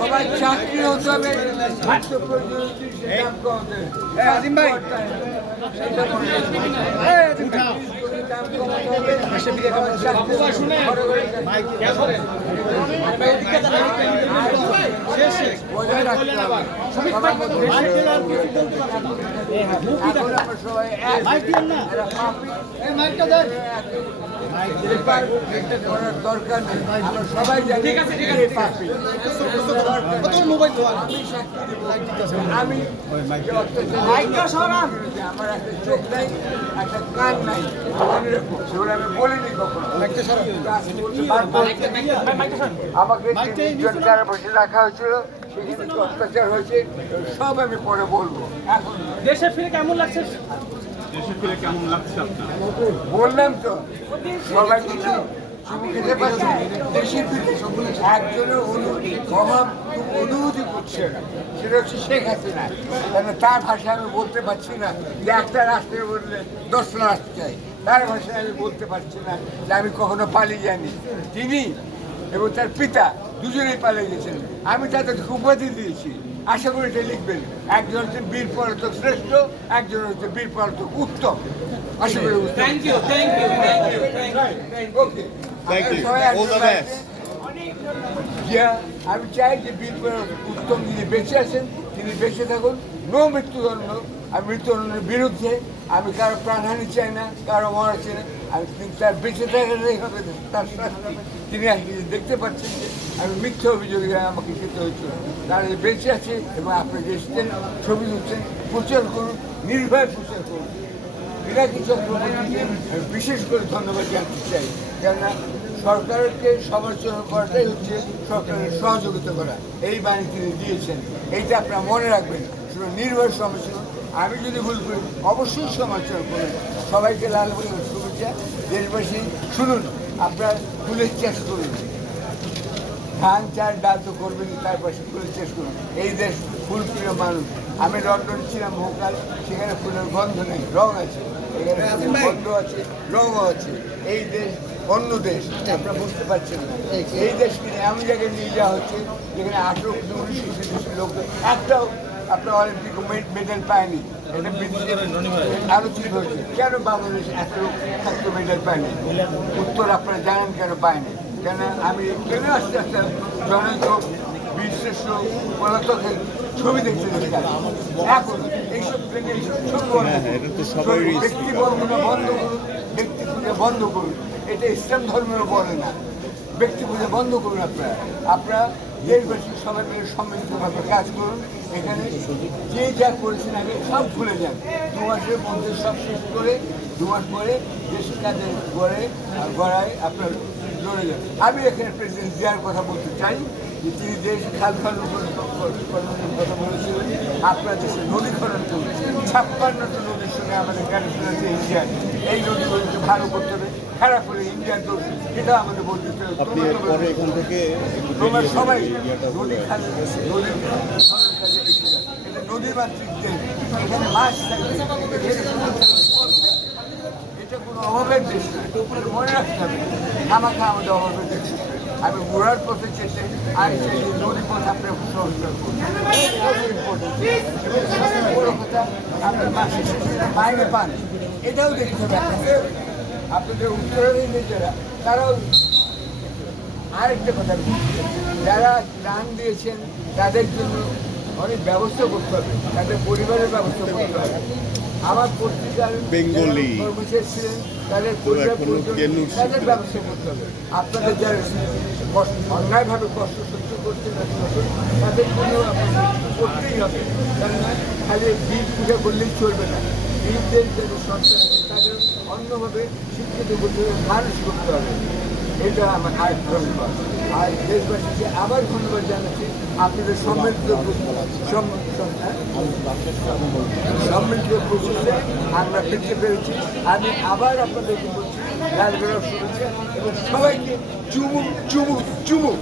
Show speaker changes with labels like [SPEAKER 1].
[SPEAKER 1] সবাই চাকরি হতে হবে।
[SPEAKER 2] আজিম ভাই।
[SPEAKER 1] দরকার নেই। আমরা সবাই জানি কে পাপী। আমি আমার একটা চোখ নাই একটা কান নাই সেগুলো আমি বলিনি কখনো আমাকে তিনজন কারা বসে রাখা হয়েছিল সেখানে যে অত্যাচার হয়েছে সব আমি পরে বলব। এখন
[SPEAKER 3] দেশে ফিরে কেমন লাগছে?
[SPEAKER 4] দেশে ফিরে কেমন লাগছে আপনার?
[SPEAKER 1] বললাম তো সবাই একজনের অনুভূতি অভাব অনুভূতি করছে না সেটা হচ্ছে শেখ হাসিনা কেন তার ভাষায় আমি বলতে পারছি না। যে একটা রাষ্ট্রে বললে দশটা রাষ্ট্র চাই তার ভাষায় আমি বলতে পারছি না। যে আমি কখনো পালিয়ে যাইনি। তিনি এবং তার পিতা দুজনেই পালিয়ে গেছেন। আমি তাদেরকে উপাধি দিয়েছি আশা করি এটা লিখবেন একজন হচ্ছে বীর পলাতক শ্রেষ্ঠ একজন হচ্ছে বীর পলাতক উত্তম। আশা করি
[SPEAKER 3] thank you thank you thank you thank you
[SPEAKER 1] okay
[SPEAKER 4] Thank you. All the best.
[SPEAKER 1] আমি চাই যে বীর উত্তম যিনি বেঁচে আছেন তিনি বেঁচে থাকুন। নো মৃত্যুদণ্ড। আমি মৃত্যুদণ্ডের বিরুদ্ধে আমি কারও প্রাণহানি চাই না কারও মরা চাই না। আমি কিন্তু তার বেঁচে থাকাটাই হবে তার শাস্তি তিনি দেখতে পাচ্ছেন যে আমি মিথ্যে অভিযোগে আমাকে খেতে হয়েছিল। তারা যে বেঁচে আছে এবং আপনি যে এসেছেন ছবি তুলছেন প্রচার করুন নির্ভয় প্রচার করুন। বিরাটি চক্রবর্তীকে বিশেষ করে ধন্যবাদ জানতে চাই। কেননা সরকারকে সমালোচনা করাটাই হচ্ছে সরকারের সহযোগিতা করা। এই বাণী তিনি দিয়েছেন। এইটা আপনারা মনে রাখবেন। শুধু নির্ভর সমালোচনা আমি যদি ভুল করি, অবশ্যই সমালোচনা করবেন সবাইকে লাল বলে শুভেচ্ছা। দেশবাসী, শুনুন, আপনার ফুলের চাষ করুন। ধান, চাল, ডাল তো করবেন তার পাশে ফুলের চাষ করুন। এই দেশ ফুল প্রিয় মানুষ। আমি লন্ডন ছিলাম ভোকাল। সেখানে ফুলের গন্ধ নেই রং আছে। এখানে গন্ধ আছে রঙও আছে। এই দেশ অন্য দেশ আপনারা বুঝতে পারছেন না। এই দেশকে এমন জায়গায় নিয়ে যাওয়া হচ্ছে যেখানে আঠেরো উনিশ দেশের লোক একটাও আপনার অলিম্পিক মেডেল পায়নি। এটা আলোচিত হয়েছে। কেন বাংলাদেশ এত এত মেডেল পায়নি? উত্তর আপনারা জানেন কেন পায়নি? কেন আমি কেন আস্তে আস্তে জনৈক বিশ্রেষ্ঠ পলাতকের ছবি দেখতে এখন এইসব প্লেনে এইসব ছবি বন্ধ
[SPEAKER 4] হ্যাঁ, হ্যাঁ।
[SPEAKER 1] ব্যক্তি বর্ণনা বন্ধ করুন ব্যক্তি পূজা বন্ধ করুন। এটা ইসলাম ধর্মেরও বলে না। ব্যক্তি পূজা বন্ধ করুন আপনারা। আপনারা দেশবাসী সবাই মিলে সম্মিলিতভাবে কাজ করুন। এখানে যে যা করেছেন আগে সব ভুলে যান। দু মাসের মধ্যে সব শেষ করে দু মাস পরে দেশের কাজে গড়ে গড়ায় আপনার লড়ে যান আমি এখানে প্রেসিডেন্ট জিয়ার কথা বলতে চাই। যে তিনি দেশ খাল খনন করে- খননের কথা বলেছিলেন আপনার দেশে নদী খনন ছাপ্পান্নটা নদীর সঙ্গে আমাদের কানেকশন আছে ইন্ডিয়ার এই নদীগুলোকে ভালো করতে হবে খারাপ করে ইন্ডিয়ার দোষ সেটা আমাদের বলতে হবে
[SPEAKER 4] এখান থেকে
[SPEAKER 1] তোমরা সবাই নদী খালে নদীর। এটা নদী মাতৃক দেশ। এখানে মাছ থাকবে এটা কোনো অভাবের দেশ না মনে রাখতে হবে। আমাকে আমাদের অভাবের দেশ। আমি ঘোরার পথে চেয়েছি আর যে নদী পথ আপনার এবং কথা আপনার মাসের যে পান, এটাও দেখতে হবে আপনাদের উত্তরাধিকারী যারা তারাও আরেকটা কথা যারা প্রাণ দিয়েছেন, তাদের জন্য অনেক ব্যবস্থা করতে হবে, তাদের পরিবারের ব্যবস্থা করতে হবে। আমার
[SPEAKER 4] বেঙ্গলি।
[SPEAKER 1] ছিলেন তাদের ব্যবস্থা করতে হবে। আপনাদের যারা কষ্ট অন্যায়ভাবে কষ্ট সহ্য করছেন তাদের আপনাদের করতেই হবে। কেননা খালি বীর পূজা করলেই চলবে না। যাদের সন্তান তাদের অন্যভাবে শিক্ষিত করতে হবে মানুষ করতে হবে। এটা আমার আর ধন্যবাদ আর দেশবাসীকে আবার ধন্যবাদ জানাচ্ছি। আপনাদের সম্মিলিত সম্মিলিত সম- হ্যাঁ? প্রসেসে আমরা পেতে পেরেছি আমি আবার আপনাদেরকে বলছি গোলাপ শুভেচ্ছা এবং সবাইকে চুমুক চুমুক চুমুক।